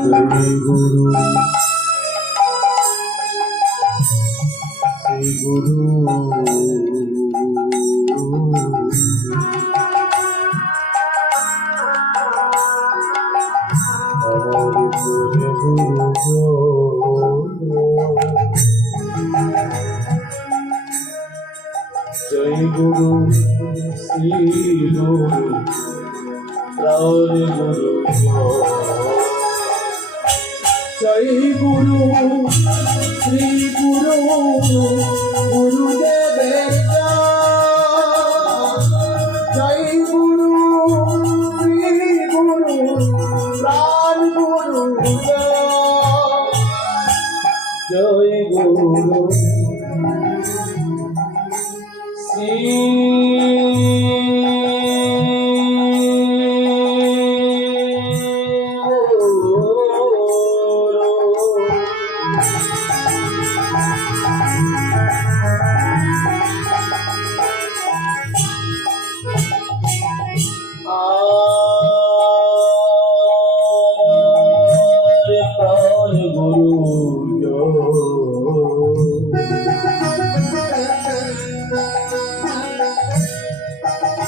जय गुरु श्री गुरु जय गुरु श्री गुरु प्राण गुरु जय गुरु श्री गुरु गुरुदेव जय गुरु श्री गुरु प्राण गुरु जय गुरु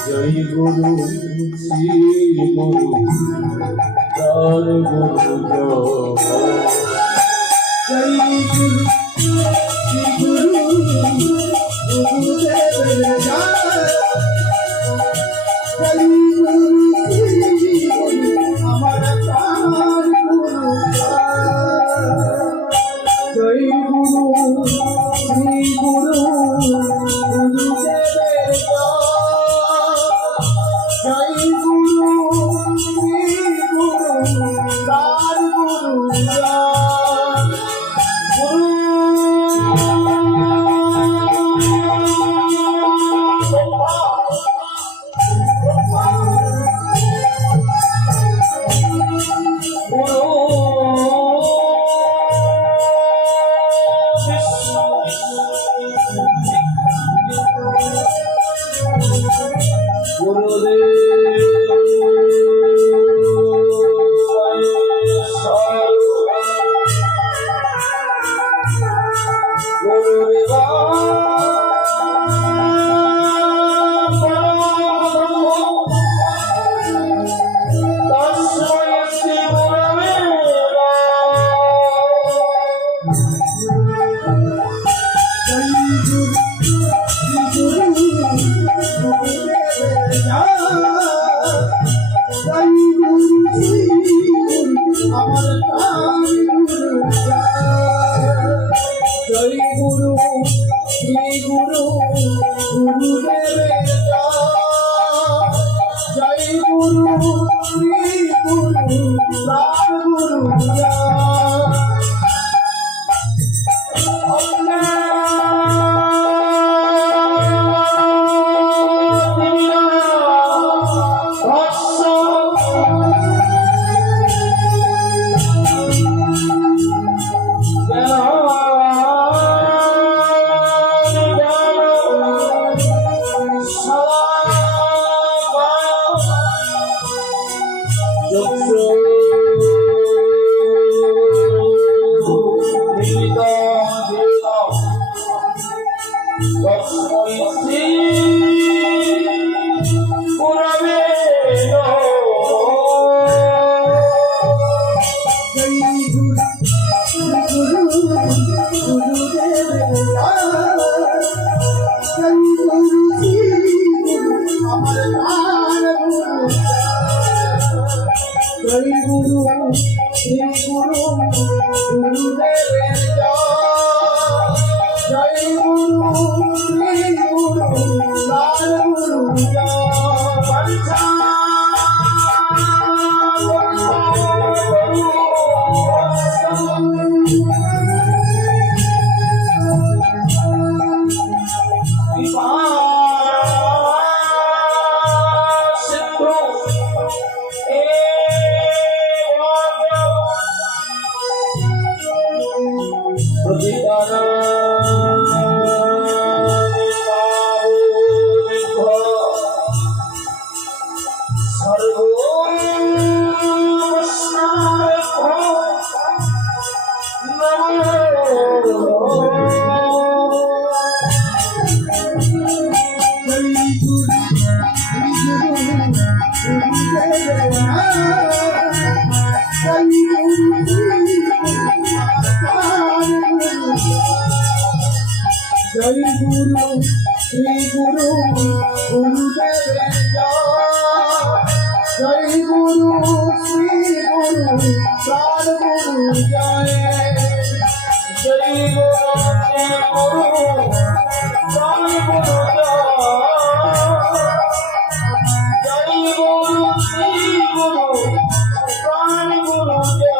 जय गुरु श्री गुरु प्राण गुरु जय गुरु श्री गुरु गुरुदेव जय गुरु श्री गुरु हमारा प्राण गुरु जय गुरु श्री गुरु गुरुदेव जय गुरु श्री गुरु प्राण गुरु जय गुरु श्री गुरु गुरुदेव जय गुरु श्री गुरु प्राण गुरु जय गुरु श्री गुरु गुरुदेव जय गुरु श्री गुरु प्राण गुरु सर्वो जय गुरु श्री गुरु गुरुदेव जय गुरु श्री गुरु प्राण गुरु जय जय गुरु श्री गुरु प्राण गुरु जय गुरु श्री गुरु प्राण गुरु जय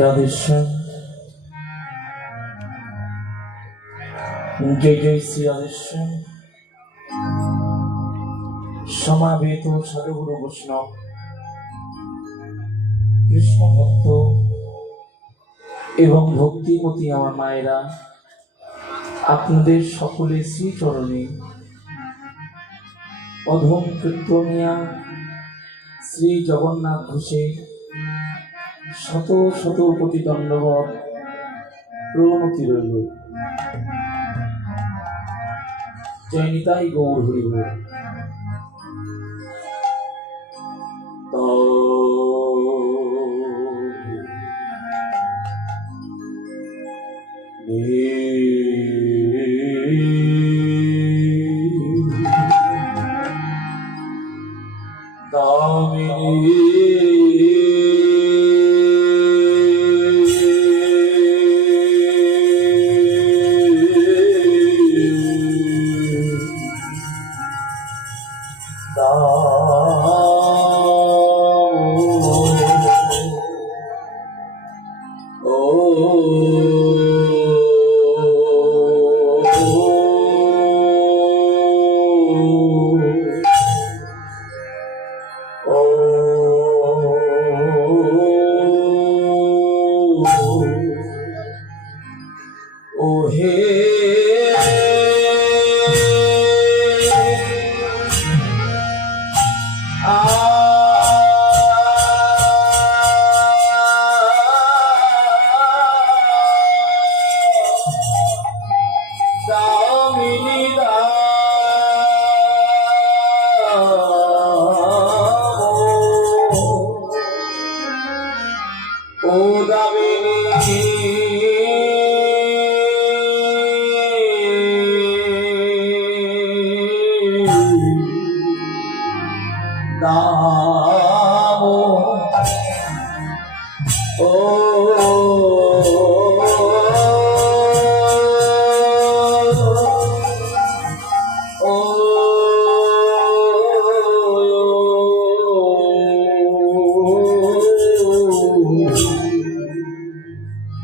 রাধেশ্যাম জয় জয় শ্রী রাধেশ্যাম। সমাবেত সাধুগুরু বৈষ্ণব কৃষ্ণ ভক্ত এবং ভক্তিমতী আমার মায়েরা, আপনাদের সকলে শ্রীচরণে অধম কীর্তনিয়া শ্রী জগন্নাথ ঘোষের শত শত কোটি দণ্ডবত প্রণতি রইল। জয় নিতাই গৌর হরি বল।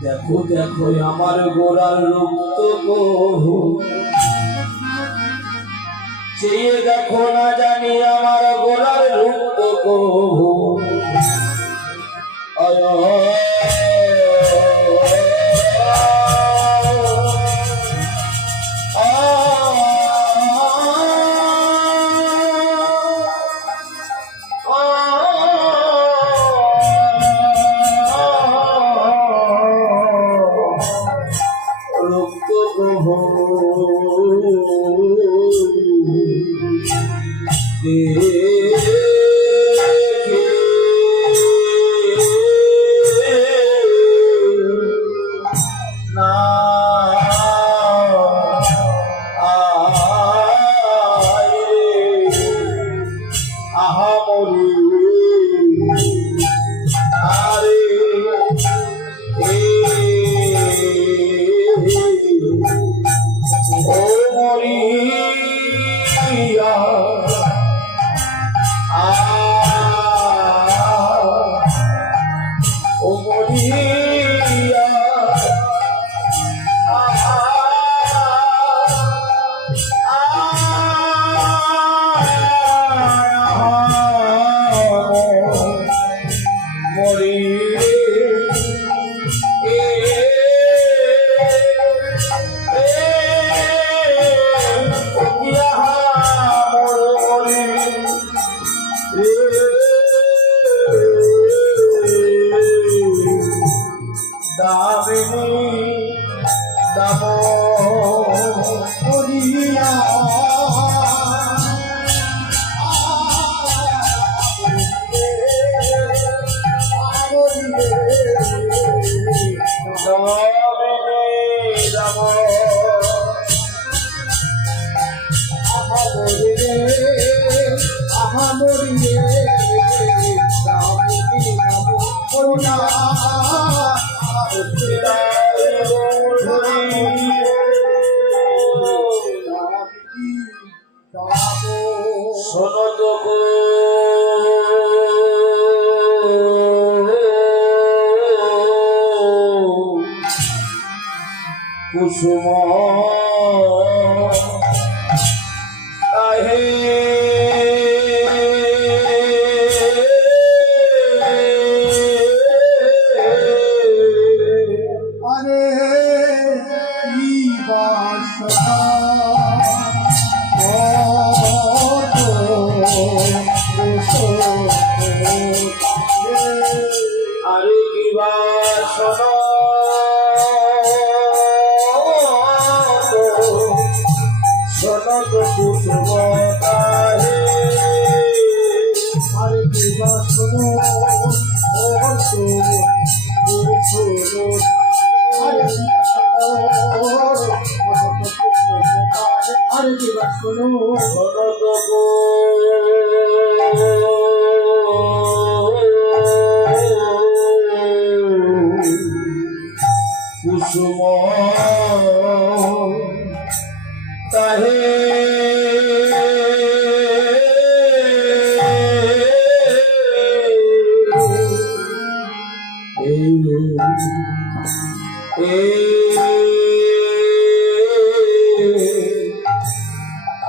দেখো দেখো আমার গোড়ার রূপ তো বহু, চেয়ে দেখো না জানি আমার গোড়ার রূপ তো বহু। আয় রক্ত বহু না আহা মরি আরে ও মরিয়া ও মরিয়া মরি দামিনী দাম করিয়া দামিনী দাম আহা মরিলে আহা মরিলে দামিনী দাম করিয়া শোনো তো গো কুসুম আহে আরে কি বাসনা আরে কি বাসনা শোনো তো কুসুম আহে আরে কি বাসনা আরে কি বাসনা শোনো তো গো কুসুম তাহে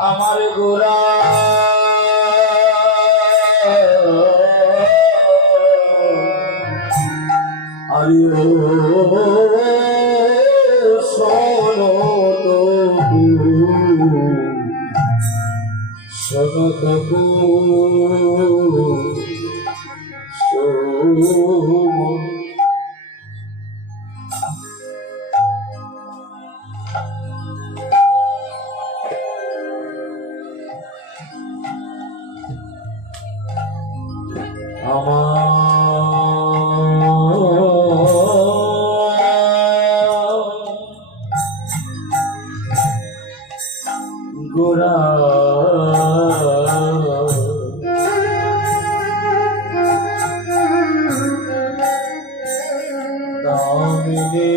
আমার গোরা আরে শোনো তো শোনো তো শোনো গোরা দামিনী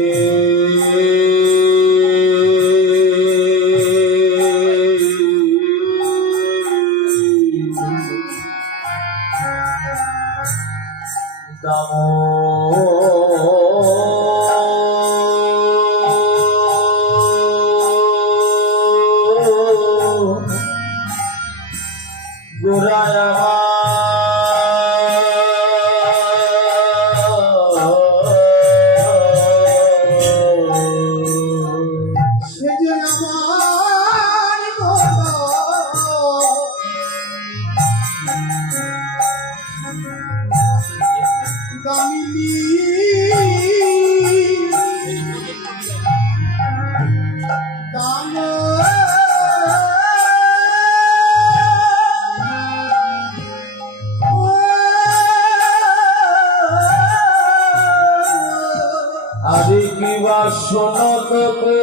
দাম এবার শোনো তো গো,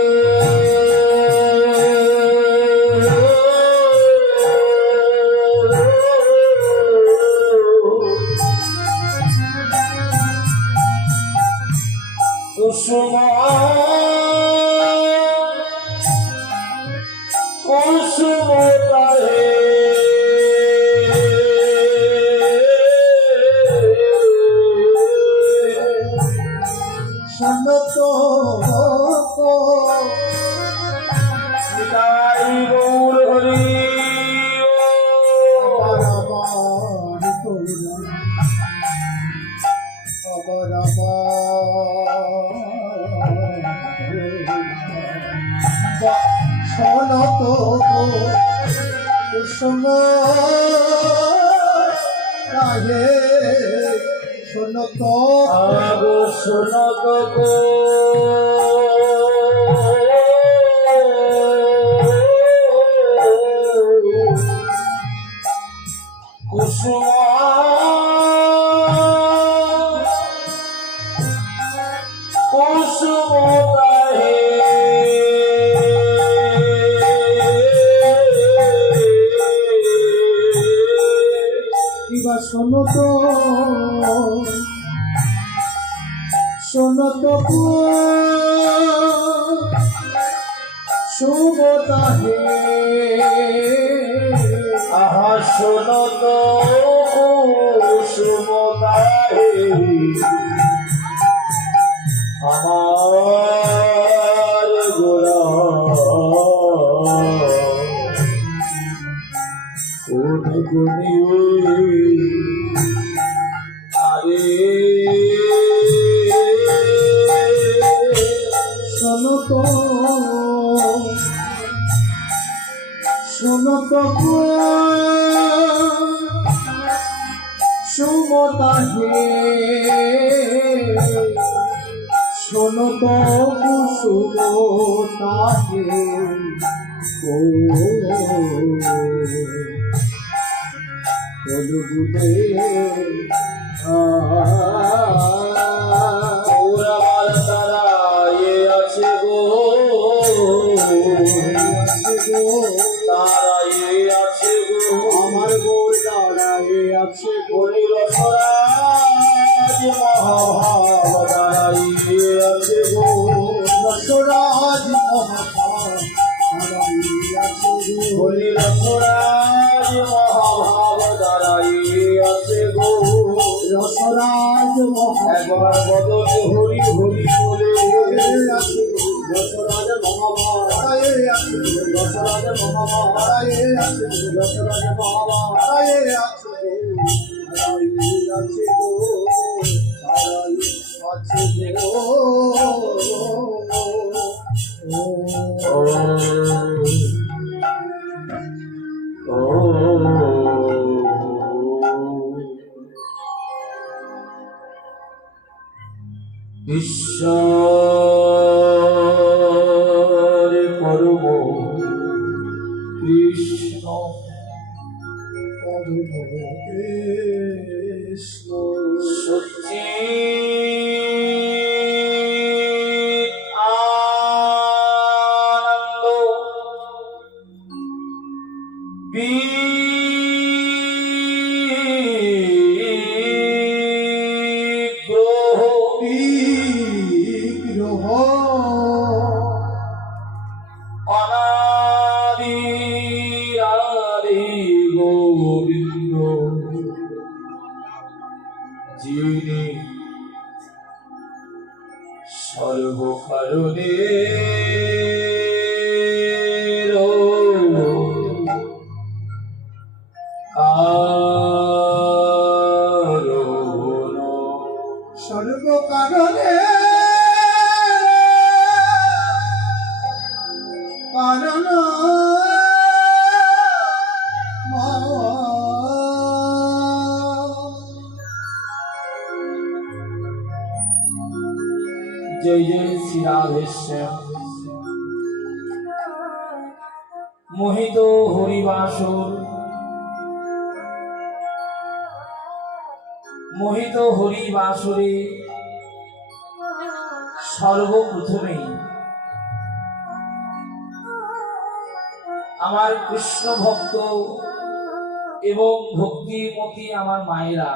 কুসুম কুসুম তারে সনত নিতাই গৌর হরি আবার করুন আবার সনত কুসুম রাহে সনত আগো শোনো তো গো, কুসুম কুসুম তাহে কিবা সনত সনত শুভতাহে আহা শোনো তো কুসুম তাহে আমার গোরা কোন গুণী আরে সনত সনত শুভতাহে সনত কুসুমতাহে ও কলগুদে ওরা মার তারা এ আছে গো, তারা এ আছে গো, আমার গোল দাঁড়ায় আছে হরি রসরাজ মহাভাব দাঁড়াই আছে গো, রসরাজ মহাভাব দাঁড়ায় আছে হরি রসরাজ মহাভাব দাঁড়াই আছে গো, রসরাজ একবার বদল হরি হরি বলে আছে রসরাজ মহাভাব দাঁড়ায় আছে রসরাজ মহাভাব দাঁড়ায় আছে রসরাজ মহাভাব দাঁড়ায় আছে দাঁড়ায় আছে ঈশ্বর পরম কৃষ্ণ কৃষ্ণ সচ্চিৎ আনন্দ বিগ্রহ বিগ্রহ অনাদি আদি গোবিন্দ যিনি সর্বকারণে সর্বকারণে কারণ जय जय श्री राधेश्याम मोहित हरिबासुर মোহিত হরি বাসরে সর্বপ্রথমেই আমার কৃষ্ণ ভক্ত এবং ভক্তিমতী আমার মায়েরা,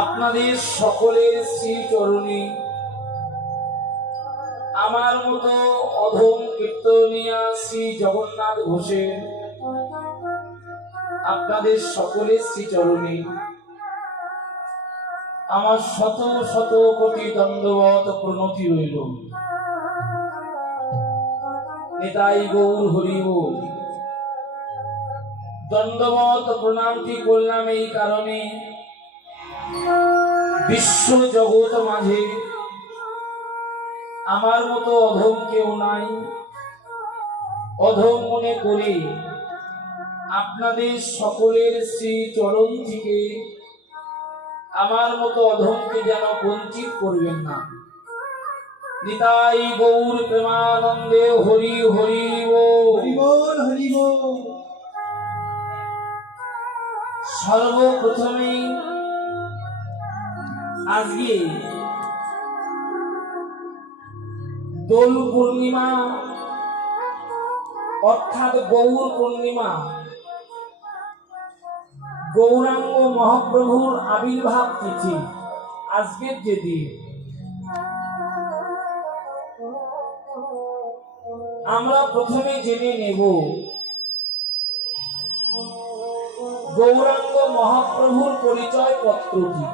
আপনাদের সকলের শ্রী চরণে আমার মতো অধম কীর্তনিয়া শ্রী জগন্নাথ ঘোষের আপনাদের সকলের শ্রী চরণে আমার শত শত কোটি দণ্ডবত প্রণতি রইল। নিতাই গৌর হরি বল। দণ্ডবত প্রণামটি করলাম এই কারণে, বিশ্ব জগৎ মাঝে আমার মতো অধম কেউ নাই। অধম মনে করে আপনাদের সকলের শ্রী চরণ থেকে আমার মতো অধমকে যেন বঞ্চিত করবেন না। নিতাই গৌর প্রেমানন্দে হরি হরি বল। হরি বল, হরি বল। সর্বপ্রথমে আজকে দোল পূর্ণিমা অর্থাৎ গৌর পূর্ণিমা, গৌরাঙ্গ মহাপ্রভুর আবির্ভাব তিথি আজকের যে দিন, আমরা প্রথমে জেনে নেব গৌরাঙ্গ মহাপ্রভুর পরিচয় পত্রটি।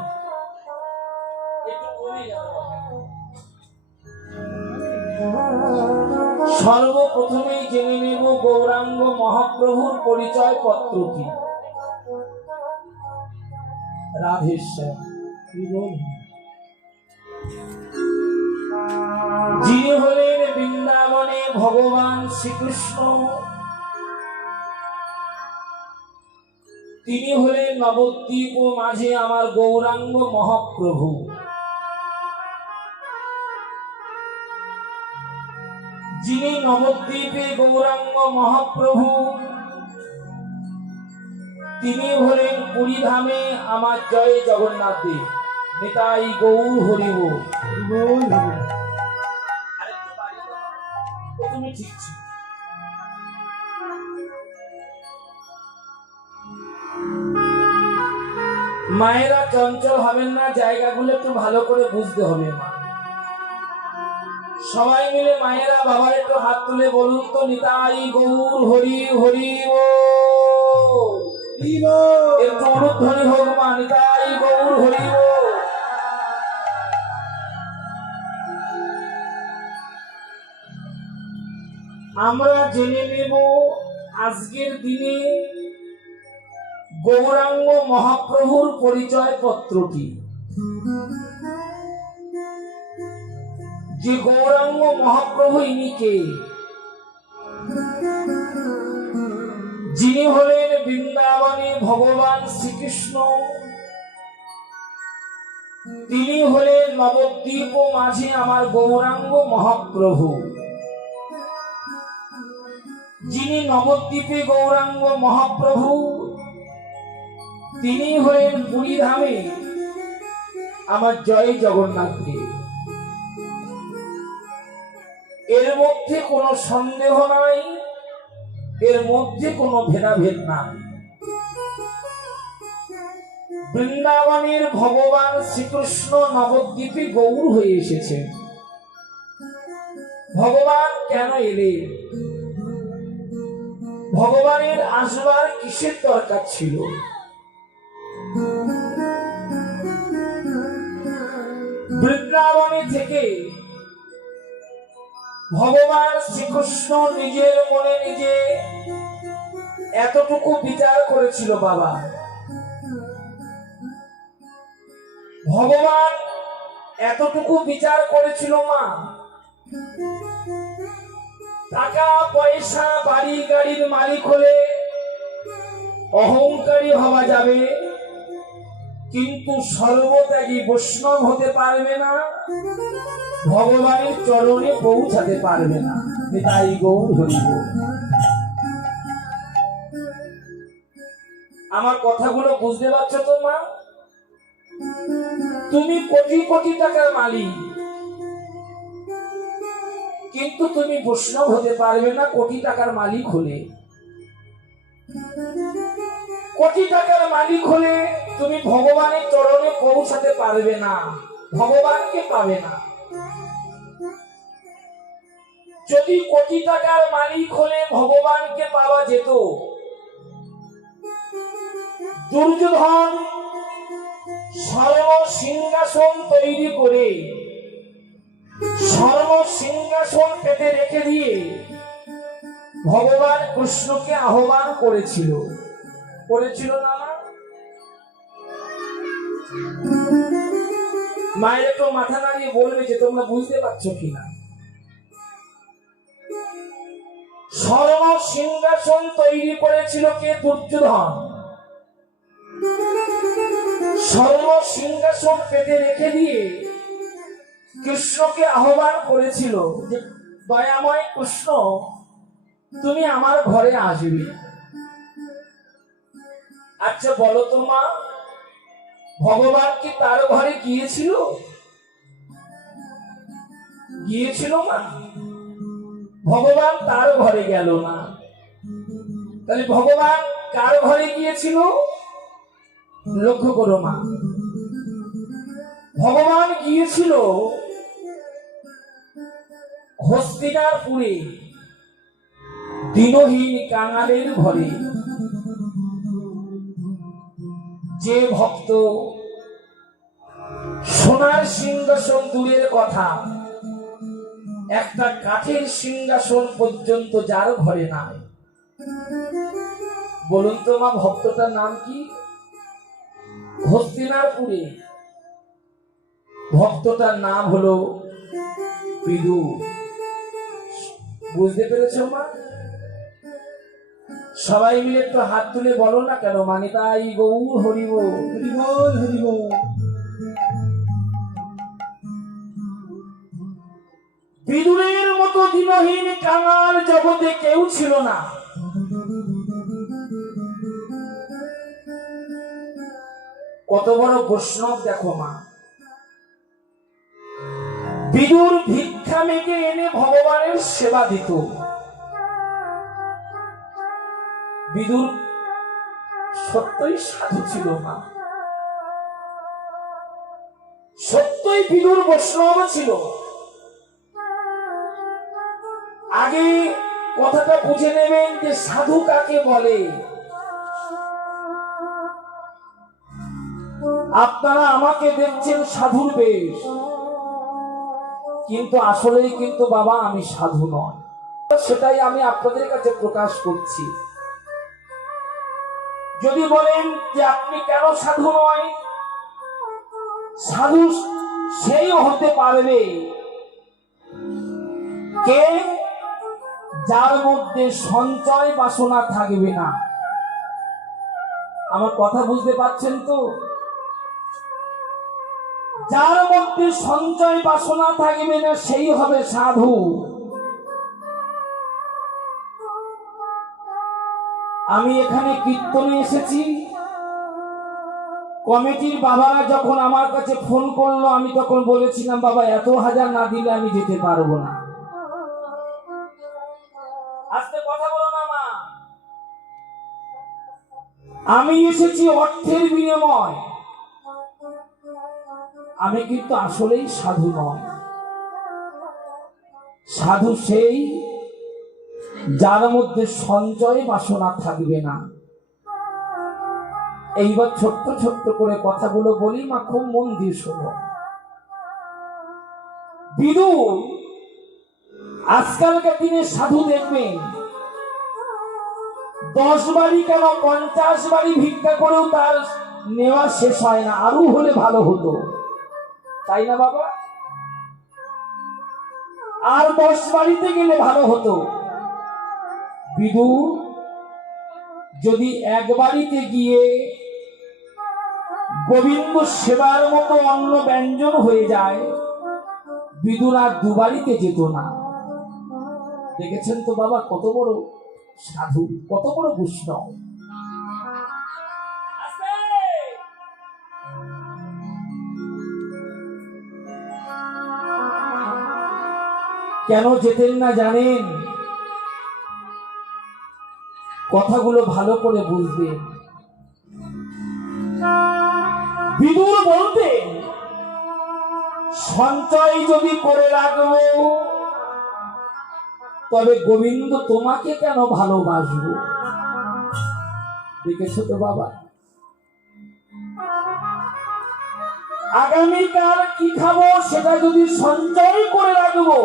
সর্বপ্রথমেই জেনে নেব গৌরাঙ্গ মহাপ্রভুর পরিচয় পত্রটি। রাধেশ্যাম যিনি হলেন বৃন্দাবনে ভগবান শ্রীকৃষ্ণ, তিনি হলেন নবদ্বীপ মাঝে আমার গৌরাঙ্গ মহাপ্রভু। যিনি নবদ্বীপে গৌরাঙ্গ মহাপ্রভু, তিনি হলেন পুরীধামে আমার জয় জগন্নাথ দেব। নিতাই গৌর হরি বল। তুমি ঠিক ছিল। মায়েরা চঞ্চল হবেন না, জায়গাগুলো একটু ভালো করে বুঝতে হবে। মা সবাই মিলে মায়েরা বাবার একটু হাত তুলে বলুন তো, নিতাই গৌর হরি হরি বল। একটু অনুধ্বনি হোক মা, নিতাই গৌর হরি বল। আমরা জেনে নেব আজকের দিনে গৌরাঙ্গ মহাপ্রভুর পরিচয় পত্রটি। যে গৌরাঙ্গ মহাপ্রভু ইনি কে? যিনি হলেন বৃন্দাবনে ভগবান শ্রীকৃষ্ণ, তিনি হলেন নবদ্বীপ মাঝে আমার গৌরাঙ্গ মহাপ্রভু। যিনি নবদ্বীপে গৌরাঙ্গ মহাপ্রভু, তিনি হলেন পুরীধামে আমার জয় জগন্নাথ দেব। এর মধ্যে কোনো সন্দেহ নাই, এর মধ্যে কোনো ভেদাভেদ নাই। বৃন্দাবনের ভগবান শ্রীকৃষ্ণ নবদ্বীপে গৌর হয়ে এসেছেন। ভগবান কেন এলেন? ভগবানের আসবার কিসের দরকার ছিল? বৃন্দাবনে থেকে ভগবান শ্রীকৃষ্ণ নিজের মনে নিজে এতটুকু বিচার করেছিল। বাবা ভগবান এতটুকু বিচার করেছিল, মা টাকা পয়সা বাড়ি গাড়ির মালিক হলে অহংকারী হওয়া যাবে, কিন্তু সর্বত্যাগী বৈষ্ণব হতে পারবে না, ভগবানের চরণে পৌঁছাতে পারবে না। নিতাই গৌর হরি বল। আমার কথাগুলো বুঝতে পারছো তো মা? তুমি কোটি কোটি টাকার মালিক, কিন্তু তুমি বৈষ্ণব হতে পারবে না কোটি টাকার মালিক হলে। কোটি টাকার মালিক হলে তুমি ভগবানের চরণে পৌঁছাতে পারবে না, ভগবানকে পাবে না। যদি কোটি টাকার মালিক হলে ভগবানকে পাওয়া যেত, দুর্যোধন স্বর্ণ সিংহাসন তৈরি করে স্বর্ণ সিংহাসন পেতে রেখে দিয়ে ভগবান কৃষ্ণকে আহ্বান করেছিল, করেছিল না মা? মায়ের একটু মাথা নাড়িয়ে বলবে যে তোমরা বুঝতে পারছো কিনা। স্বর্ণ সিংহাসন তৈরি করেছিল কে? দুর্যোধন। স্বর্ণ সিংহাসন পেতে রেখে দিয়ে কৃষ্ণকে আহ্বান করেছিল যে দয়াময় কৃষ্ণ, তুমি আমার ঘরে আসবে। আচ্ছা বলো তো মা, ভগবান কি তার ঘরে গিয়েছিল? গিয়েছিল মা? ভগবান তার ঘরে গেল না। তাহলে ভগবান কার ঘরে গিয়েছিল? লক্ষ্য করো মা, ভগবান গিয়েছিল হস্তিনাপুরে দীনহীন কাঙালের ঘরে। যে ভক্ত সোনার সিংহাসন দূরের কথা, একটা কাঠের সিংহাসন পর্যন্ত যার ঘরে নাই, বলুন তো মা ভক্তটার নাম কি? হস্তিনাপুরে ভক্তটার নাম হলো বিদুর। বুঝতে পেরেছো মা? সবাই মিলে একটু হাত তুলে বলো না কেন, মানে তাই গৌর হরি বল, হরি বল, হরি বল। বিদুরের মতো দিনহীন কাঙাল জগতে কেউ ছিল না। কত বড় বৈষ্ণব দেখো মা। বিদুর ভিক্ষা মেঘে এনে ভগবানের সেবা দিত। বিদুর সত্যই সাধু ছিল মা, সত্যই বিদুর বৈষ্ণব ছিল। আগে কথাটা বুঝে নেবেন যে সাধু কাকে বলে। আপনারা আমাকে দেখছেন সাধুর বেশ, কিন্তু আসলেই কিন্তু বাবা আমি সাধু নয়। সেটাই আমি আপনাদের কাছে প্রকাশ করছি। যদি বলেন যে আপনি কেন সাধু নয়, সাধু সেই হতে পারবে কে যার মধ্যে সঞ্চয় বাসনা থাকবে না। আমার কথা বুঝতে পারছেন তো? যার মধ্যে সঞ্চয় বাসনা থাকবে না সেই হবে সাধু। আমি এখানে কীর্তনে এসেছি, কমিটির বাবারা যখন আমার কাছে ফোন করলো, আমি তখন বলেছিলাম বাবা এত হাজার না দিলে আমি যেতে পারবো না। আজকে কথা বলো না মা। আমি এসেছি অর্থের বিনিময়, আমি কিন্তু আসলেই সাধু নয়। সাধু সেই যার মধ্যে সঞ্চয় বাসনা থাকবে না। এইবার ছোট্ট ছোট্ট করে কথাগুলো বলি মা, খুব মন দিয়ে শোনো। বিদুর আজকালকার দিনে সাধু দেখবেন 10 বাড়ি কেন 50 বাড়ি ভিক্ষা করেও তার নেওয়া শেষ হয় না। আরো হলে ভালো হতো, তাই না বাবা? আর 10 বাড়িতে গেলে ভালো হতো। বিদুর যদি এক বাড়িতে গিয়ে গোবিন্দ সেবার মতো অন্ন ব্যঞ্জন হয়ে যায়, বিদুর আর 2 বাড়িতে যেত না। দেখেছেন তো বাবা কত বড় সাধু, কত বড় বৈষ্ণব। কেন যেতেন না জানেন? কথাগুলো ভালো করে বুঝবেন। বিদুর বলতেন, সঞ্চয় যদি করে রাখবো তবে গোবিন্দ তোমাকে কেন ভালোবাসবো? দেখেছো তো বাবা, আগামীকাল কি খাবো সেটা যদি সঞ্চয় করে রাখবো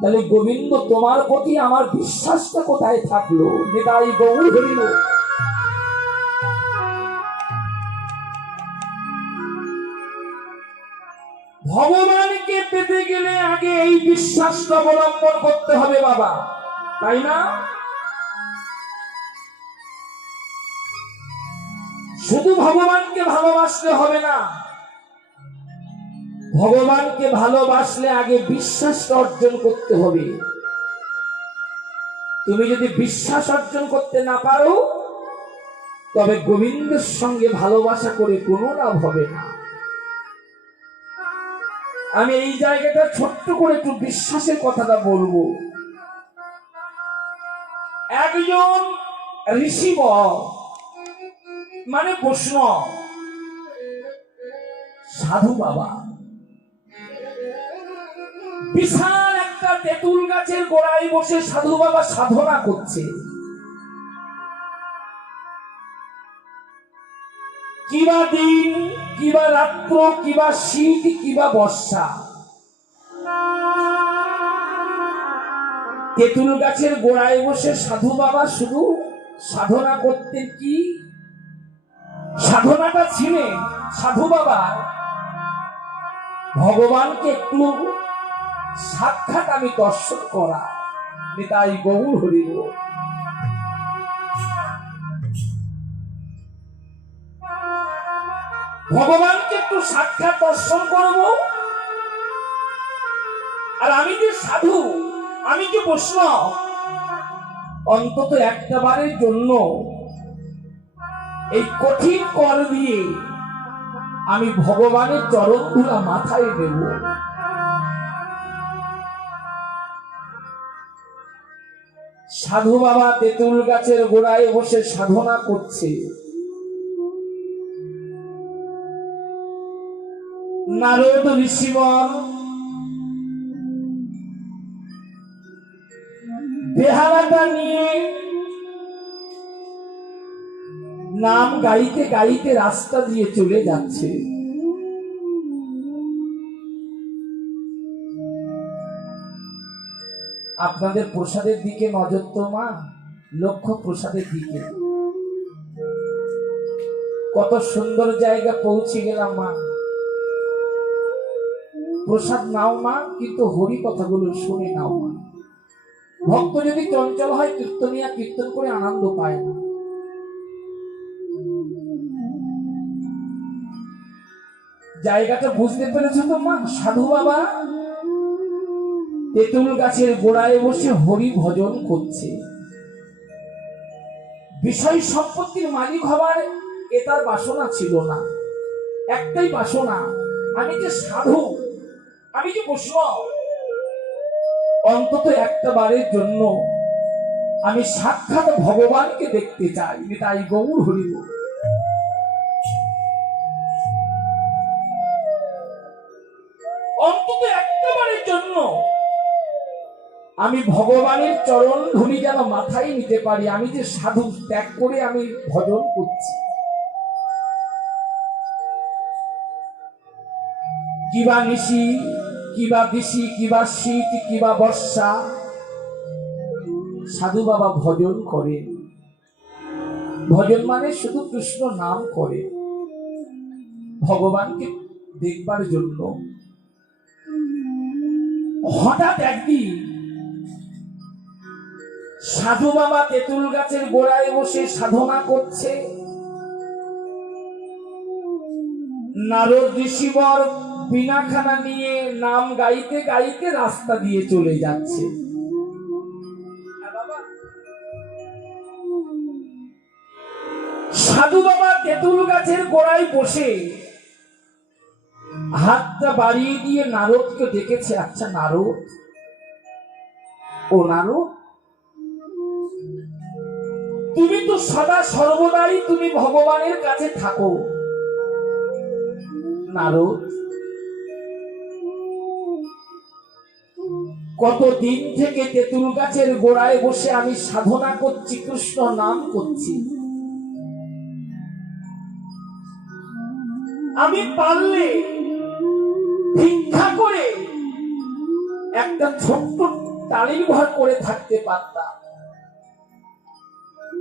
তাহলে গোবিন্দ তোমার প্রতি আমার বিশ্বাসটা কোথায় থাকলো? নিতাই গৌর হরিল। ভগবানকে পেতে গেলে আগে এই বিশ্বাসটা অবলম্বন করতে হবে বাবা, তাই না? শুধু ভগবানকে ভালোবাসলে হবে না, ভগবানকে ভালোবাসলে আগে বিশ্বাসটা অর্জন করতে হবে। তুমি যদি বিশ্বাস অর্জন করতে না পারো তবে গোবিন্দের সঙ্গে ভালোবাসা করে কোনো লাভ হবে না। আমি এই জায়গাটা ছোট্ট করে একটু বিশ্বাসের কথাটা বলবো। একজন ঋষি মানে বৈষ্ণব সাধু বাবা বিশাল একটা তেঁতুল গাছের গোড়ায় বসে সাধু বাবা সাধনা করছে। কিবা দিন, কিবা রাত্র, কিবা শীত, কিবা বর্ষা, তেঁতুল গাছের গোড়ায় বসে সাধু বাবা শুধু সাধনা করতেন। কি সাধনাটা ছিলেন সাধু বাবা? ভগবানকে একটু সাক্ষাৎ আমি দর্শন করা। নিতাই গৌর হরিব। ভগবানকে একটু সাক্ষাৎ দর্শন করব। আর আমি যে সাধু, আমি যে বৈষ্ণব, অন্তত একটা বারের জন্য এই কঠিন কর দিয়ে আমি ভগবানের চরণ ধুলা মাথায় দেব। সাধু বাবা তেঁতুল গাছের গোড়ায় বসে সাধনা করছে। নারদ ঋষিবর বেহালাটা নিয়ে নাম গাইতে গাইতে রাস্তা দিয়ে চলে যাচ্ছে। আপনাদের প্রসাদের দিকে নজর তো মা, লক্ষ্য প্রসাদের দিকে। কত সুন্দর জায়গা পৌঁছে গেলাম মা। প্রসাদ নাও মা, কিন্তু হরি কথাগুলো শুনে নাও মা। ভক্ত যদি চঞ্চল হয় কীর্তনিয়া কীর্তন করে আনন্দ পায় না। জায়গাটা বুঝতে পেরেছো তো মা? সাধু বাবা তেঁতুল গাছের গোড়ায় বসে হরি ভজন করছে। বিষয় সম্পত্তির মালিক হবার এ তার বাসনা ছিল না। একটাই বাসনা, আমি যে সাধু, আমি যে বৈষ্ণব, অন্তত একটা বারের জন্য আমি সাক্ষাৎ ভগবানকে দেখতে চাই। তাই গৌর হরিব। অন্তত একটা বারের জন্য আমি ভগবানের চরণ ধুলি যেন মাথায় নিতে পারি। আমি যে সাধু, ত্যাগ করে আমি ভজন করছি। কিবা নিশি, কিবা দিশি, কিবা শীত, কিবা বর্ষা, সাধু বাবা ভজন করে। ভজন মানে শুধু কৃষ্ণ নাম করে, ভগবানকে দেখবার জন্য। হঠাৎ একদিন সাধু বাবা তেঁতুল গাছের গোড়ায় বসে সাধনা করছে। নারদ ঋষিবর বীণাখানা নিয়ে নাম গাইতে গাইতে রাস্তা দিয়ে চলে যাচ্ছে। সাধু বাবা তেঁতুল গাছের গোড়ায় বসে হাতটা বাড়িয়ে দিয়ে নারদকে ডেকেছে। আচ্ছা নারদ, ও নারদ, তুমি তো সদা সর্বদাই তুমি ভগবানের কাছে থাকো। নারদ, কতদিন থেকে তেঁতুল গাছের গোড়ায় বসে আমি সাধনা করছি, কৃষ্ণ নাম করছি। আমি পারলে ভিক্ষা করে একটা ছোট্ট টালির ঘর করে থাকতে পারতাম।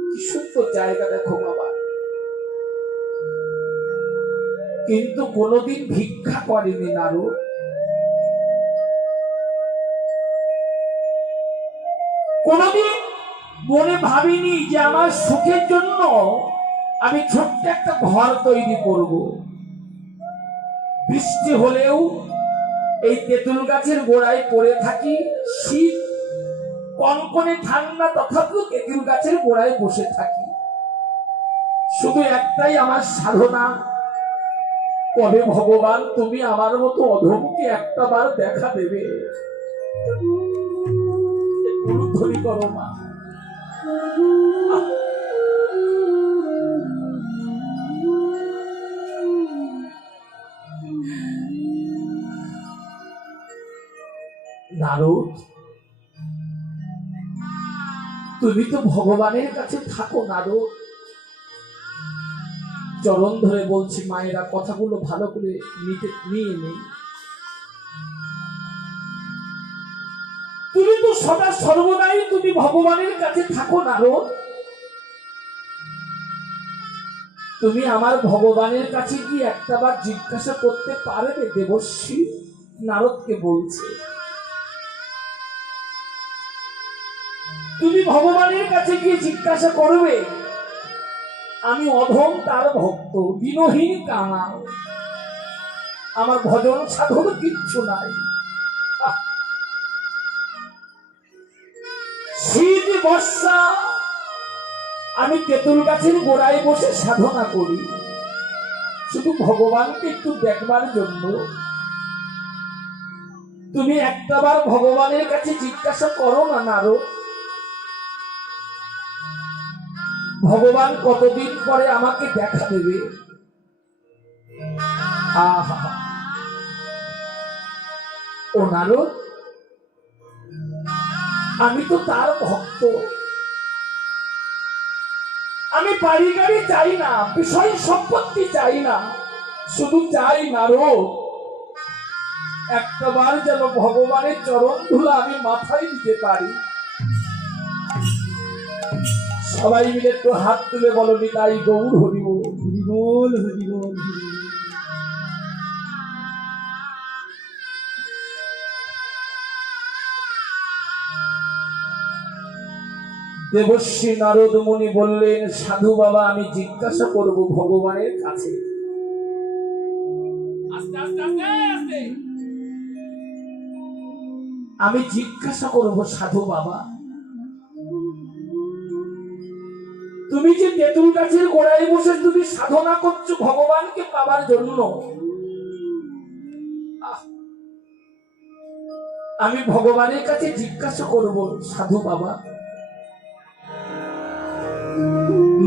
কি সুন্দর জায়গা দেখো বাবা, কিন্তু কোনোদিন ভিক্ষা করেনি নারদ। কোনোদিন মনে ভাবিনি যে আমার সুখের জন্য আমি ছোট্ট একটা ঘর তৈরি করব। বৃষ্টি হলেও এই তেঁতুল গাছের গোড়ায় পড়ে থাকি, শীত কনকনে ঠান্ডা তথাপিও তেঁতুল গাছের গোড়ায় বসে থাকি। শুধু একটাই আমার সাধনা, কবে ভগবান তুমি আমার মতো অধমকে একটা বার দেখা দেবে। ধরি করো মা। নারদ, তুমি তো ভগবানের কাছে থাকো নারদ। চরণ ধরে বলছি মায়েরা, কথাগুলো ভালো করে নিয়ে নেই। তুমি তো সদা সর্বদাই তুমি ভগবানের কাছে থাকো নারদ। তুমি আমার ভগবানের কাছে গিয়ে একটাবার জিজ্ঞাসা করতে পারবে দেবশ্রী? নারদকে বলছে, তুমি ভগবানের কাছে গিয়ে জিজ্ঞাসা করবে, আমি অধম তার ভক্ত, দিনহীন কাঙাল, আমার ভজন সাধন কিচ্ছু নাই। শীত বর্ষা আমি তেঁতুল গাছের গোড়ায় বসে সাধনা করি, শুধু ভগবানকে একটু দেখবার জন্য। তুমি একটাবার ভগবানের কাছে জিজ্ঞাসা করো না নারদ, ভগবান কতদিন পরে আমাকে দেখা দেবে। আহা, ও নারদ, আমি তো তার ভক্ত। আমি বাড়ি গাড়ি চাই না, বিষয় সম্পত্তি চাই না, শুধু চাই নারদ একটাবার যেন ভগবানের চরণ ধুলা আমি মাথায় দিতে পারি। সবাই মিলে একটু হাত তুলে বলো, নিতাই গৌর হরি বল। হরি বল, হরি বল, হরি বল। দেবশ্রী নারদ মুনি বললেন, সাধু বাবা আমি জিজ্ঞাসা করব ভগবানের কাছে। আমি জিজ্ঞাসা করব সাধু বাবা, তুমি যে তেঁতুল গাছের গোড়ায় বসে তুমি সাধনা করছো ভগবানকে পাবার জন্য, আমি ভগবানের কাছে জিজ্ঞাসা করব সাধু বাবা।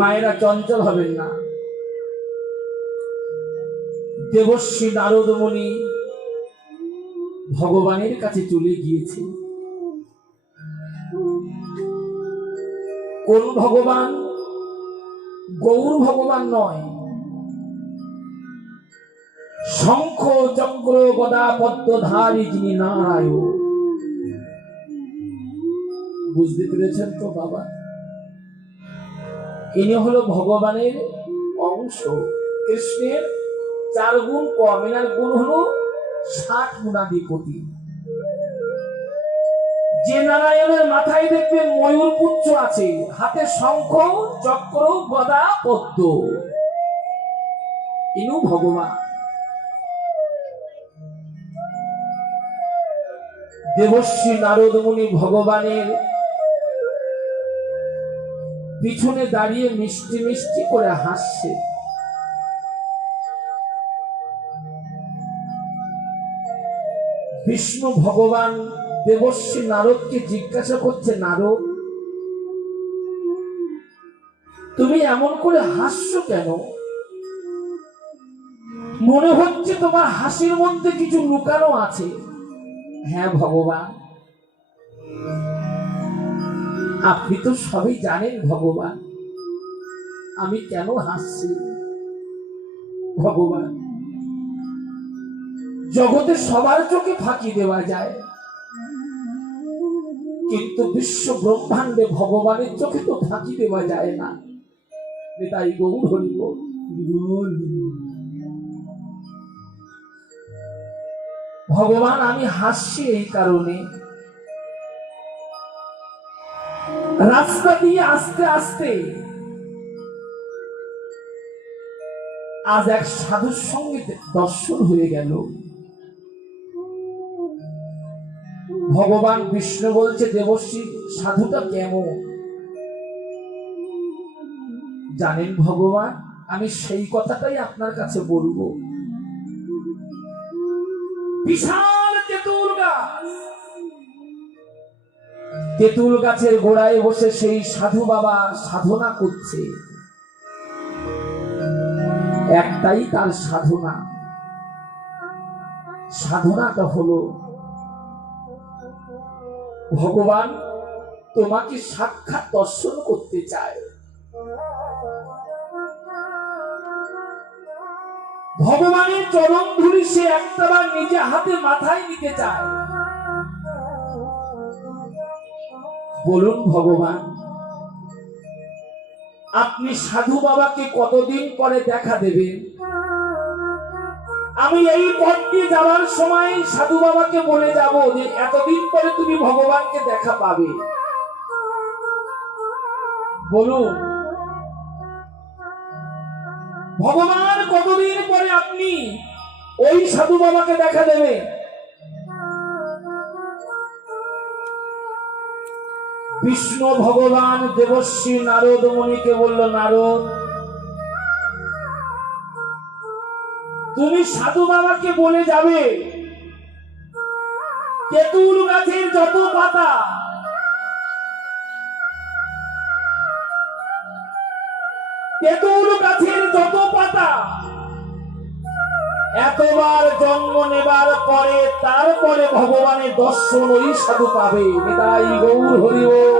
মায়েরা চঞ্চল হবেন না। দেবশ্রী নারদ মুনি ভগবানের কাছে চলে গিয়েছে। কোন ভগবান? গৌর ভগবান নয়, শঙ্খ চক্র গদা পদ্মধারী যিনি নারায়ণ। বুঝতে পেরেছেন তো বাবা? ইনি হলো ভগবানের অংশ। কৃষ্ণের 4 গুণ কম, এনার গুণ হলো 60 গুণাধিপতি। যে নারায়ণের মাথায় দেখবেন ময়ূর পুচ্ছ আছে, হাতে শঙ্খ চক্র গদা পদ্ম, ইনু ভগবান। দেবশ্রী নারদ মুনি ভগবানের পিছনে দাঁড়িয়ে মিষ্টি মিষ্টি করে হাসছে। বিষ্ণু ভগবান দেবর্ষি নারদকে জিজ্ঞাসা করছে, নারদ, তুমি এমন করে হাসছো কেন? মনে হচ্ছে তোমার হাসির মধ্যে কিছু লুকানো আছে। হ্যাঁ ভগবান, আপনি তো সবই জানেন ভগবান, আমি কেন হাসছি। ভগবান, জগতে সবার চোখে ফাঁকি দেওয়া যায়, কিন্তু বিশ্ব ব্রহ্মাণ্ডে ভগবানের চোখে তো ফাঁকি দেওয়া যায় না। তাই গৌর হরি বল। ভগবান, আমি হাসছি এই কারণে, রাস্তা দিয়ে আস্তে আস্তে আজ এক সাধুর সঙ্গে দর্শন হয়ে গেল। ভগবান বিষ্ণু বলছে, দেবশ্রী সাধুটা কেমন জানেন ভগবান? আমি সেই কথাটাই আপনার কাছে বলবো। বিশাল তেঁতুল গাছ, তেঁতুল গাছের গোড়ায় বসে সেই সাধু বাবা সাধনা করছে। একটাই তার সাধনা, সাধনাটা হলো ভগবান তোমাকে সাক্ষাৎ দর্শন করতে চায়। ভগবানের চরণ ধুলি সে একটাবার নিজে হাতে মাথায় নিতে চায়। বলুন ভগবান, আপনি সাধু বাবাকে কতদিন পরে দেখা দেবেন? আমি এই পথ দিয়ে যাওয়ার সময় সাধু বাবাকে বলে যাব যে এতদিন পরে তুমি ভগবানকে দেখা পাবে। বলুন ভগবান কতদিন পরে আপনি ওই সাধু বাবাকে দেখা দেবে? বিষ্ণু ভগবান দেবশ্রী নারদ মুনিকে বলল, নারদ, তুমি সাধু বাবাকে বলে যাবে তেঁতুল গাছের যত পাতা, তেঁতুল গাছের যত পাতা এতবার জন্ম নেবার পরে তারপরে ভগবানের দর্শন ওই সাধু পাবে। তাই গৌর হরি বল।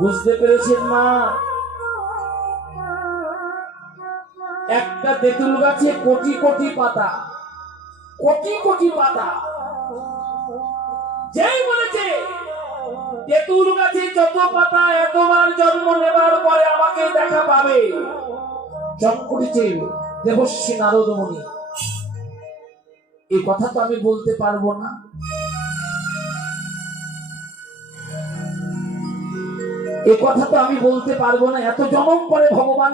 বুঝতে পেরেছেন মা? একটা তেঁতুল গাছে কোটি কোটি পাতা, কোটি কোটি পাতা। যেই বলেছে তেঁতুল গাছে যত পাতা এতবার জন্ম নেবার পরে আমাকে দেখা পাবে, জন্ম করেছে দেবশ্রী নারদ মুনি। এই কথা তো আমি বলতে পারবো না। এই কথা তো আমি বলতে পারবো না। এত জন্ম পরে ভগবান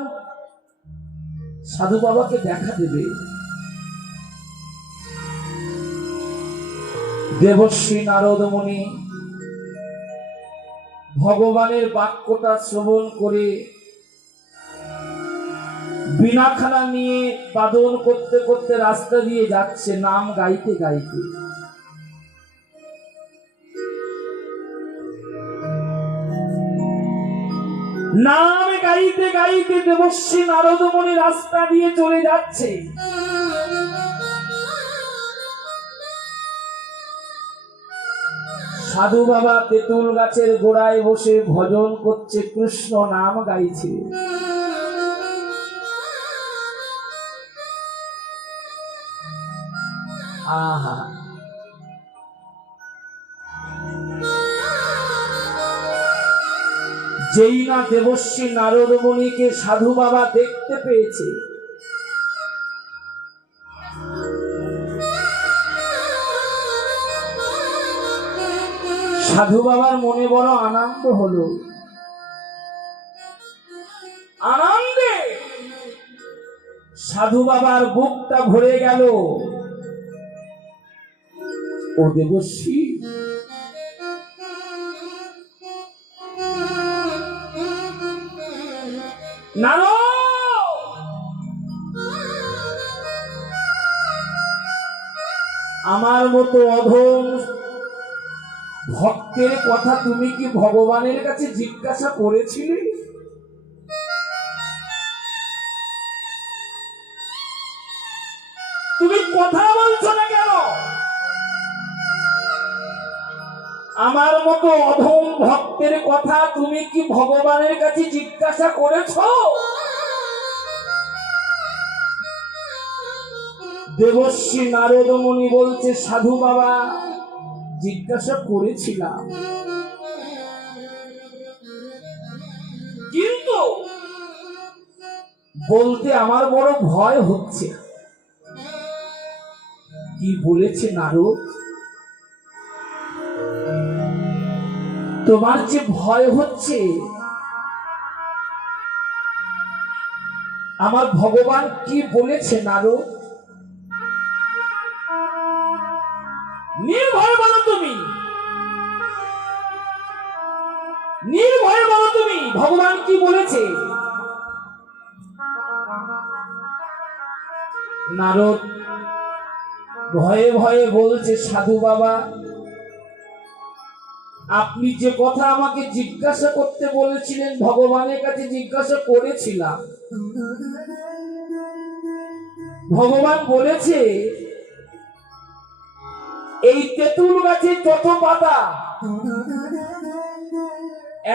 সাধু বাবাকে দেখা দেবে। দেবশ্রী নারদ মুনি ভগবানের বাক্যটা শ্রবণ করে বীণাখানা নিয়ে বাদন করতে করতে রাস্তা দিয়ে যাচ্ছে, নাম গাইতে গাইতে। নাম গাইতে গাইতে দেবশ্রী নারদ মুনি রাস্তা দিয়ে চলে যাচ্ছে। সাধু বাবা তেঁতুল গাছের গোড়ায় বসে ভজন করছে, কৃষ্ণ নাম গাইছে। আহা, যেই না দেবশ্রী নারদ মুনিকে সাধু বাবা দেখতে পেয়েছে, সাধু বাবার মনে বড় আনন্দ হলো। আনন্দে সাধু বাবার বুকটা ভরে গেল। ও দেবশ্রী, নারদ, আমার মতো অধম ভক্তের কথা তুমি কি ভগবানের কাছে জিজ্ঞাসা করেছিলে? তুমি কথা বলছো না কেন? আমার মতো অধম ভক্তের কথা তুমি কি ভগবানের কাছে জিজ্ঞাসা করেছো? দেবশ্রী নারদ মুনি বলছে, সাধু বাবা, জিজ্ঞাসা করেছিলাম, কিন্তু বলতে আমার বড় ভয় হচ্ছে। কি বলেছে নারদ? তোমার যে ভয় হচ্ছে, আমার ভগবান কি বলেছে নারদ? নির্ভয় বলো তুমি, নির্ভয় বলো তুমি, ভগবান কি বলেছে? নারদ ভয়ে ভয়ে বলছে, সাধু বাবা, আপনি যে কথা আমাকে জিজ্ঞাসা করতে বলেছিলেন ভগবানের কাছে জিজ্ঞাসা করেছিলাম। ভগবান বলেছে, এই তেঁতুল গাছের যত পাতা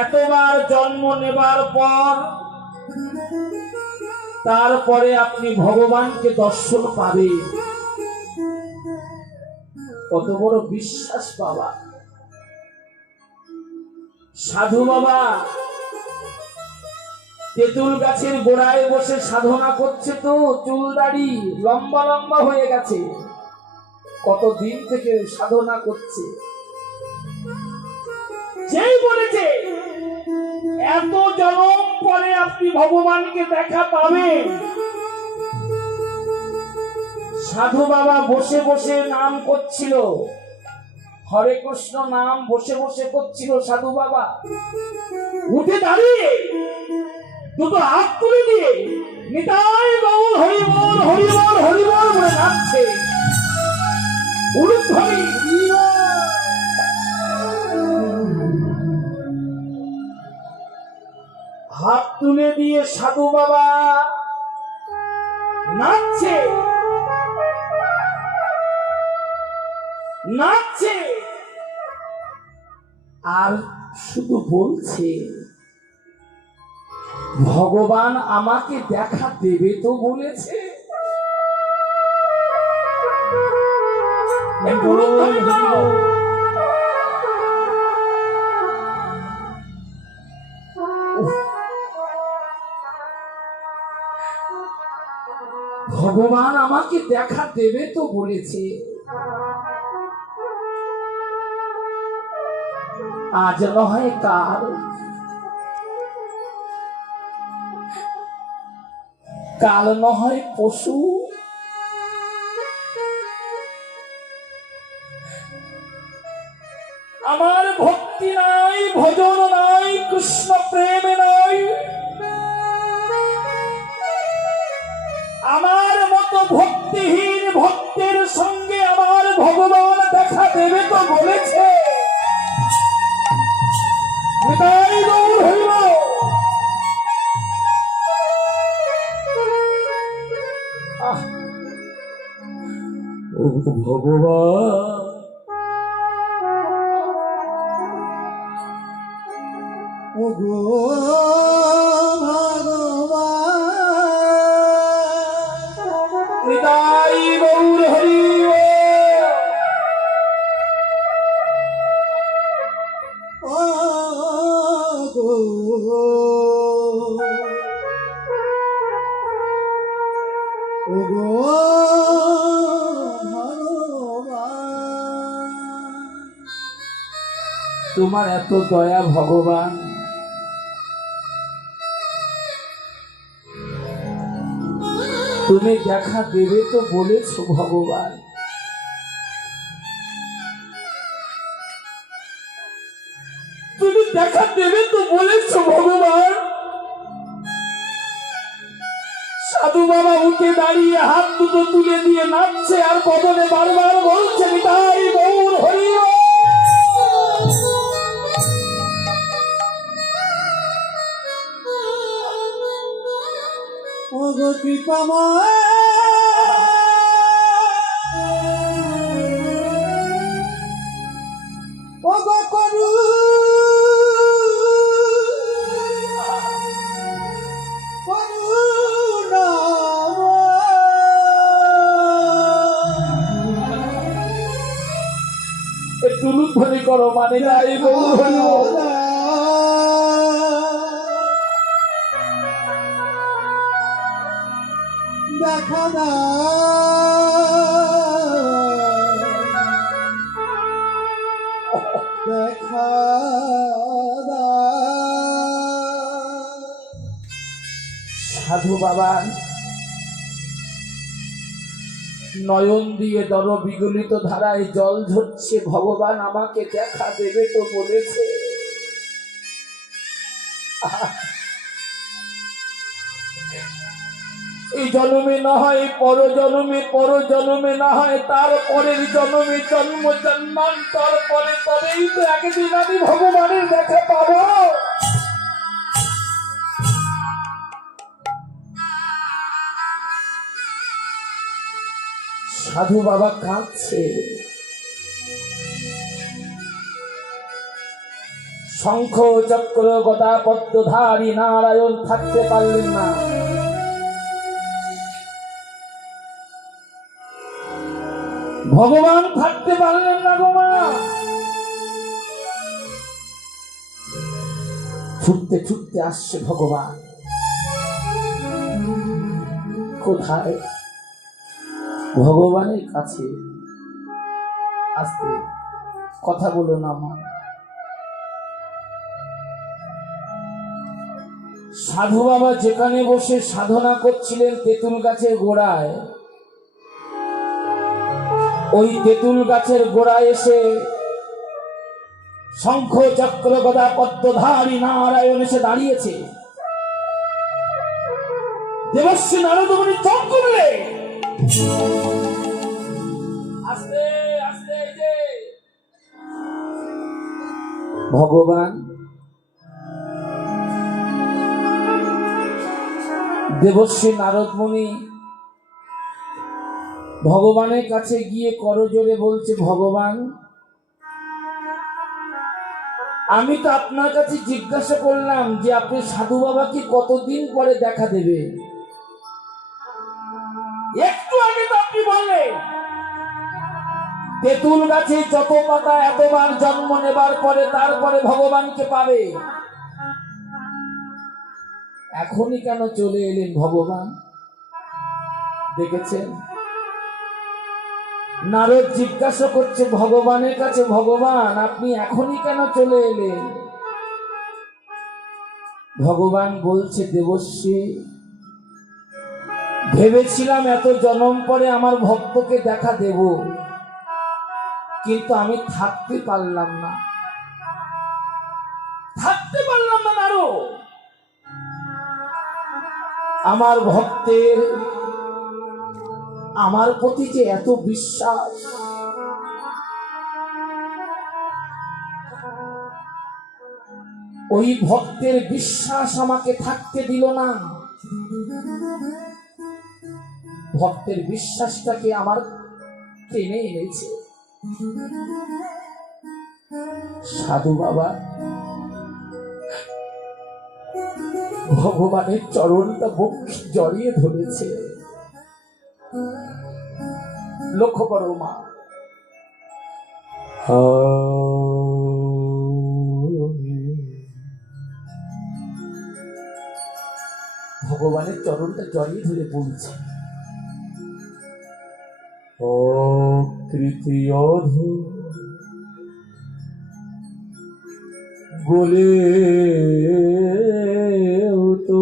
এতবার জন্ম নেবার পর তারপরে আপনি ভগবানকে দর্শন পাবেন। কত বড় বিশ্বাস বাবা! সাধু বাবা তেঁতুল গাছের গোড়ায় বসে সাধনা করছে, তো চুল দাড়ি লম্বা লম্বা হয়ে গেছে, কতদিন থেকে সাধনা করছে। যেই বলেছে এত জন্ম পরে আপনি ভগবানকে দেখা পাবেন, সাধু বাবা বসে বসে নাম করছিল, হরে কৃষ্ণ নাম বসে বসে করছিল। সাধু বাবা উঠে দাঁড়িয়ে দুটো হাত তুলে দিয়ে নিতাই গৌর হরি বল হরি বল হরি বল বলে নাচছে। উলুধ্বনি হাত তুলে দিয়ে সাধু বাবা নাচছে নাচছে আর শুধু বলছে, ভগবান আমাকে দেখা দেবে তো বলেছে। ভগবান আমাকে দেখা দেবে তো বলেছে। আজ নয় কাল, কাল নয় পশু, আমার ভক্তি নাই, ভজন নাই, কৃষ্ণ প্রেম নাই, আমার মতো ভক্তিহীন ভক্তের সঙ্গে আমার ভগবান দেখা দেবে তো বলেছে। ভগবান ও গো ভগবান, নিতাই গৌর হরি ও গো ও গো তোমার এত দয়া ভগবান, তুমি দেখা দেবে তো বলেছো ভগবান। তুমি দেখা দেবে তো বলেছো ভগবান। সাধু বাবা উঠে দাঁড়িয়ে হাত দুটো তুলে দিয়ে নাচছে আর বদনে বারবার বলছে নিতাই গৌর হরি বল। ওগো কৃপাময় ওগো একটু লুধ্বনি করো মানে যাই গৌর হরি বল। দেখা দা দেখা দা সাধু বাবা নয়ন দিয়ে দর বিগলিত ধারায় জল ঝরছে। ভগবান আমাকে দেখা দেবে তো বলেছে। এই জন্মে না হয় পর জন্মে না হয় তার পরের জন্মে জন্ম জন্মান্তর পরে তবেই তো একদিন আমি ভগবানের দেখা পাবো। সাধু বাবা কাঁদছে। শঙ্খ চক্র গদা পদ্মধারী নারায়ণ থাকতে পারলেন না। ভগবান থাকতে পারলেন না গো মা। ছুটতে ছুটতে আসছে ভগবান। কোথায়? ভগবানের কাছে। আসতে কথা বলো না মা। সাধু বাবা যেখানে বসে সাধনা করছিলেন তেঁতুল গাছের গোড়ায়, ওই তেঁতুল গাছের গোড়ায় এসে শঙ্খ চক্র গদা পদ্মধারী নারায়ণ এসে দাঁড়িয়েছে। দেবশ্রী নারদমণি চোখ করলে আস্তে আস্তে যে ভগবান দেবশ্রী নারদমণি ভগবানের কাছে গিয়ে করজোরে বলছে, ভগবান আমি তো আপনার কাছে জিজ্ঞাসা করলাম যে আপনি সাধু বাবাকে কতদিন পরে দেখা দেবে। একটু আগে তো আপনি বললেন তেঁতুল গাছে যত পাতা এতবার জন্ম নেবার পরে তারপরে ভগবানকে পাবে। এখনই কেন চলে এলেন ভগবান? দেখেছেন নারদ জিজ্ঞাসা করছে ভগবানের কাছে, ভগবান আপনি এখনই কেন চলে এলেন? ভগবান বলছে, দেবশ্রী ভেবেছিলাম এত জন্ম পরে আমার ভক্তকে দেখা দেব, কিন্তু আমি থাকতে পারলাম না নারদ। আমার ভক্তের আমার প্রতি যে এত বিশ্বাস, ওই ভক্তের বিশ্বাস আমাকে থাকতে দিল না। ভক্তের বিশ্বাসটাকে আমার টেনে এনেছে। সাধু বাবা ভগবানের চরণটা বক্ষে জড়িয়ে ধরেছে। লক্ষ্য করো মা, ভগবানের চরণটা জড়িয়ে ধরে বলছে, তৃতীয় বলে তো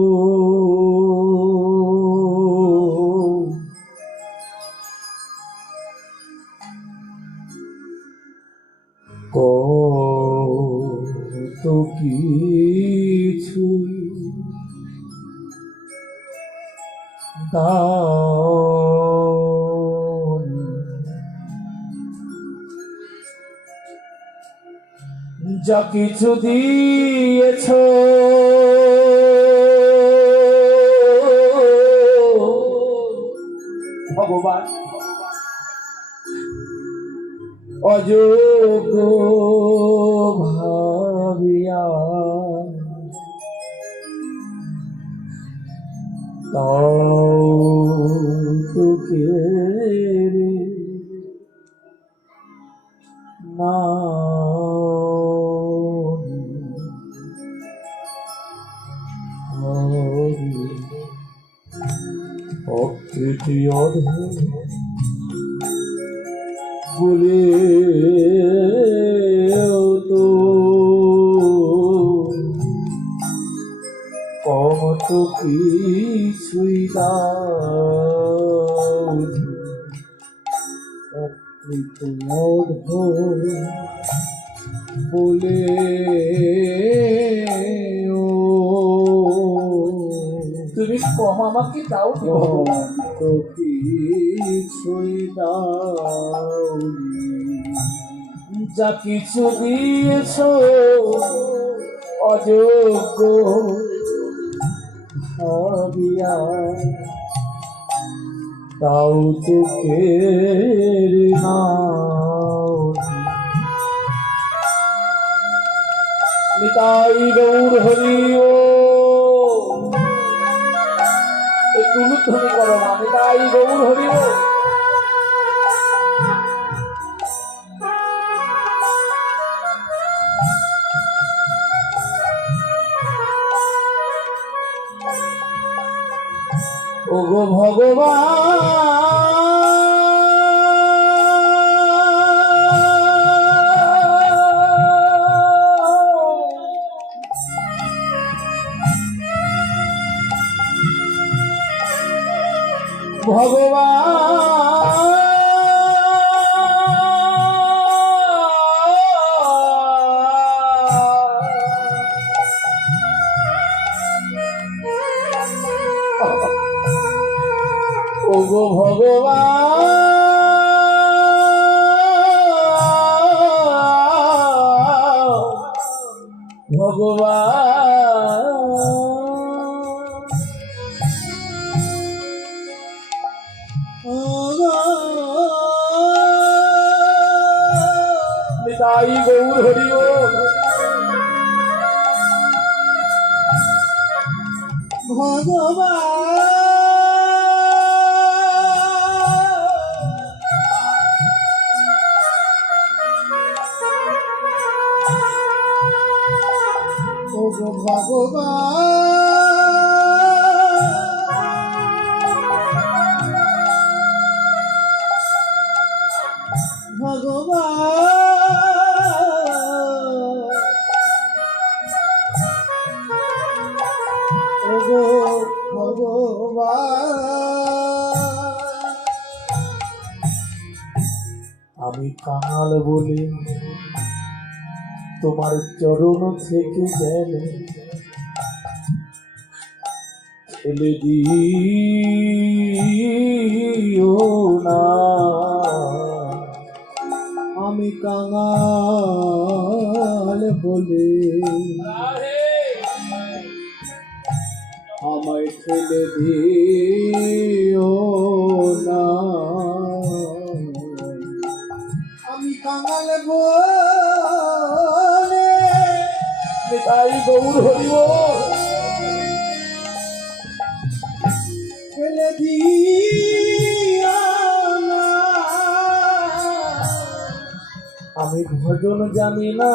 কত কিছু দাও, যা কিছু দিয়েছ ভগবান অযোগ্য ভাবিয়া তাও তোকে না অকৃতি অধম বলে তো কম তো কিছুই দাও, অকৃত অধম বলে তুমি কম আমাকে দাও তো কিছুই দাও, যা কিছু দিয়েছ অযোগ্য ভাবিয়া তাও তোকে নাও। নিতাই গৌর হরি ও তুলুধ্বনি করো না, নিতাই গৌর হরি ও। ওগো ওগো নিতাই গৌর হরি ও। আমি কাঙাল বলে তোমার চরণ থেকে যেন ঠেলে দিও না। আমি কাঙাল বলে আমায় ঠেলে দিও না। আমি কাঙাল বলে নিতাই গৌর হরি ও ঠেলে দিও না। আমি ভজন জানি না,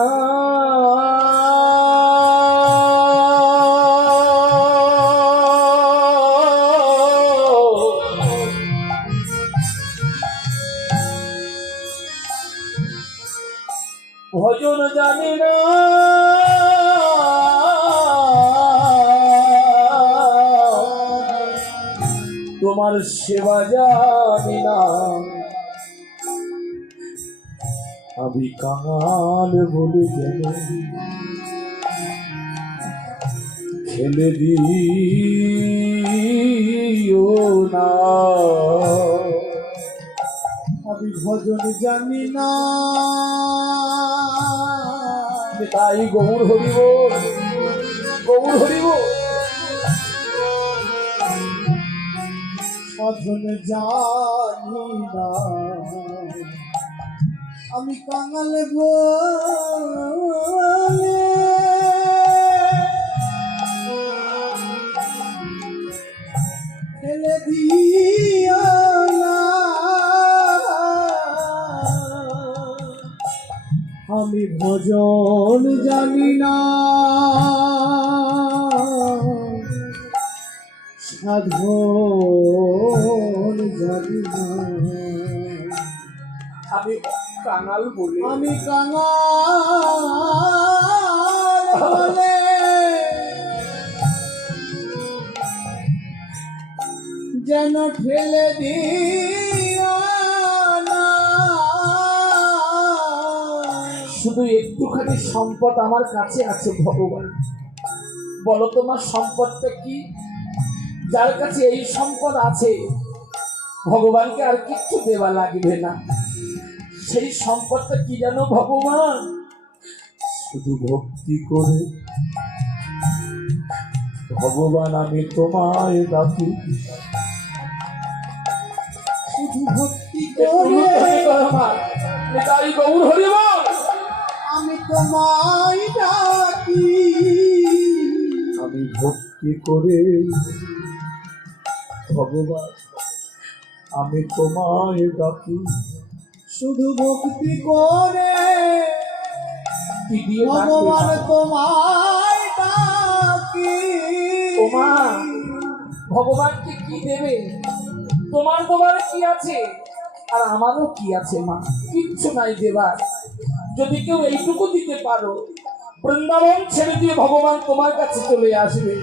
ভজন জানি না, তোমার সেবা জানি না। আমি কাঙাল বলে যেন ঠেলে দিই দিও না। আমি ভজন জানি না, তাই গৌর হরিব, গৌর হরিব। ভজন জানি না, আমি কাঙাল বলে ফেলে দিও না। আমি ভজন জানি না, সাধন জানি না, আমি কাঙাল বলে, আমি কাঙাল বলে যেন ঠেলে দিও না। শুধু একটুখানি সম্পদ আমার কাছে আছে ভগবান, বলো তোমার সম্পদটা কি? যার কাছে এই সম্পদ আছে ভগবানকে আর কিচ্ছু দেওয়া লাগবে না। সেই সম্পদটা কি জানো ভগবান? শুধু ভক্তি করে ভগবান আমি তোমায় ডাকি, শুধু ভক্তি করে তাই গৌর হরিব। আমি তোমায় ডাকি, আমি ভক্তি করে ভগবান আমি তোমায় ডাকি, শুধু ভক্তি করে কি দিয়ে ভগবান ডাকবে? তোমায় ডাকি। ওমা, ভগবানকে কি দেবে? তোমার তোমার কি আছে আর আমারও কি আছে মা? কিচ্ছু নাই দেবার। যদি কেউ এইটুকু দিতে পারো, বৃন্দাবন ছেড়ে দিয়ে ভগবান তোমার কাছে চলে আসবে।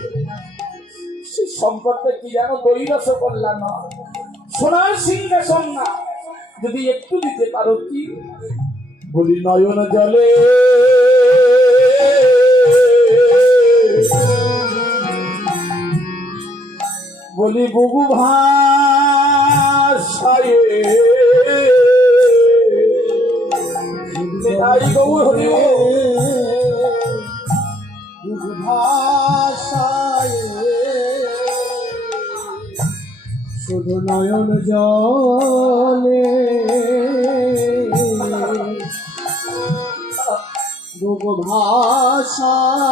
সেই সম্পদটা কি জানো? দই রসগোল্লা না, সোনার সিংহাসন না। যদি একটু দিতে পারো, কি বলি নয়ন জলে বলি বুবু ভাষায় তাই গৌর হরিব। ভাষায় শুধু নয়ন জলে বুবু ভাষায়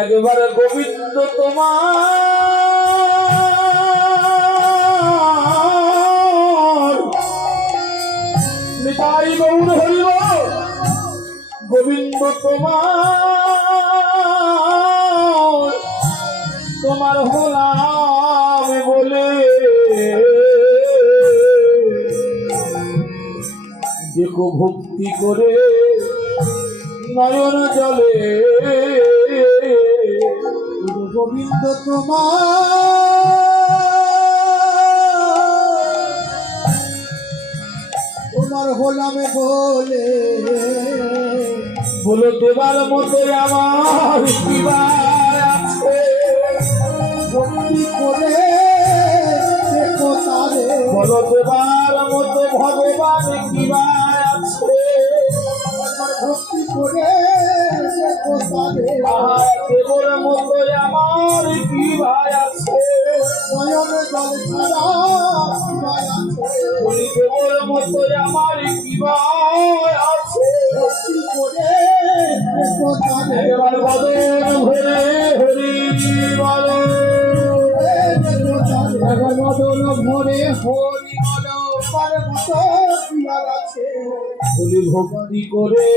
একবার গোবিন্দ তোমার তাই গৌর হরিব। গোবিন্দ তোমার, তোমার হলাম বলে দেখো ভক্তি করে নয়ন জলে গোবিন্দ তোমার হলামে বলে বলো দেবার মতো আমার কিবা আছে? ভক্তি করে দেখো তারে, বলো দেবার মতো ভগবান কিবা আছে? ভক্তি করে দেখো তারে, দেবর মতো আমার কিবা আছে? নয়ন জল ছাড়া কিবা আছে? বলি দেবর মতো আমার কিবা আছে? ভক্তি করে দেখো তারে, এবার বদন ভরে হরি বল, দেখো তারে, এবার বদন ভরে হরি বলো তার মতো কি আর আছে? বলি ভক্তি করে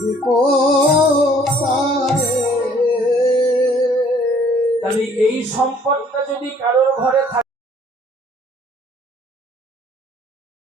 দেখো তারে। তাহলে এই সম্পদটা যদি কারোর ঘরে থাকে